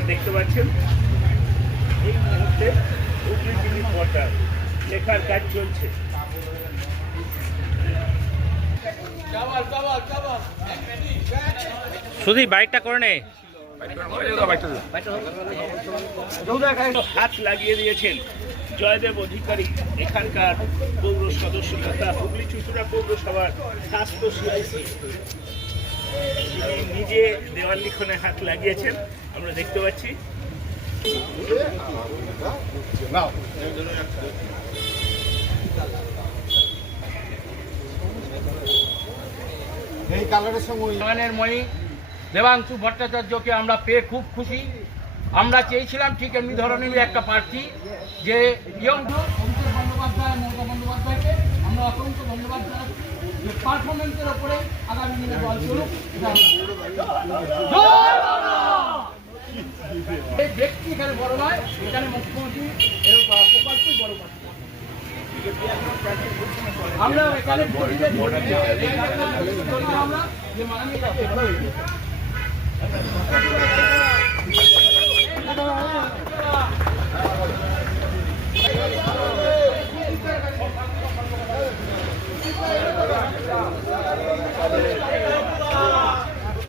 আপনারা দেখতে পাচ্ছেন এই মুহূর্তে হুগলি পর্দা লেখার কাজ চলছে। শুধু বাইকটা করে নে, হাত লাগিয়ে দিয়েছেন জয়দেব অধিকারী, এখানকার পৌর সদস্য তথা হুগলি চুঁচুড়া পৌরসভার স্বাস্থ্য সিআইসি। তিনি নিজে দেওয়াল লিখনে হাত লাগিয়েছেন, আমরা দেখতে পাচ্ছি। এই কালারের সময় বাগানের মণি দেবাংশু ভট্টাচার্যকে আমরা পেয়ে খুব খুশি। আমরা চেয়েছিলাম ঠিক এমনি ধরনেরই একটা প্রার্থী, যে ইয়ং অভিষেক বন্দ্যোপাধ্যায়, মমতা বন্দ্যোপাধ্যায়কে আমরা অসংখ্য ধন্যবাদ জানাচ্ছি যে পারফরমেন্সের ওপরে আগামী দিনে দল চলুক। এই ব্যক্তি এখানে বড় নয়, এখানে মুখ্যমন্ত্রী প্রকল্পই বড় কথা। আমরা এখানে আমরা যে মাননীয়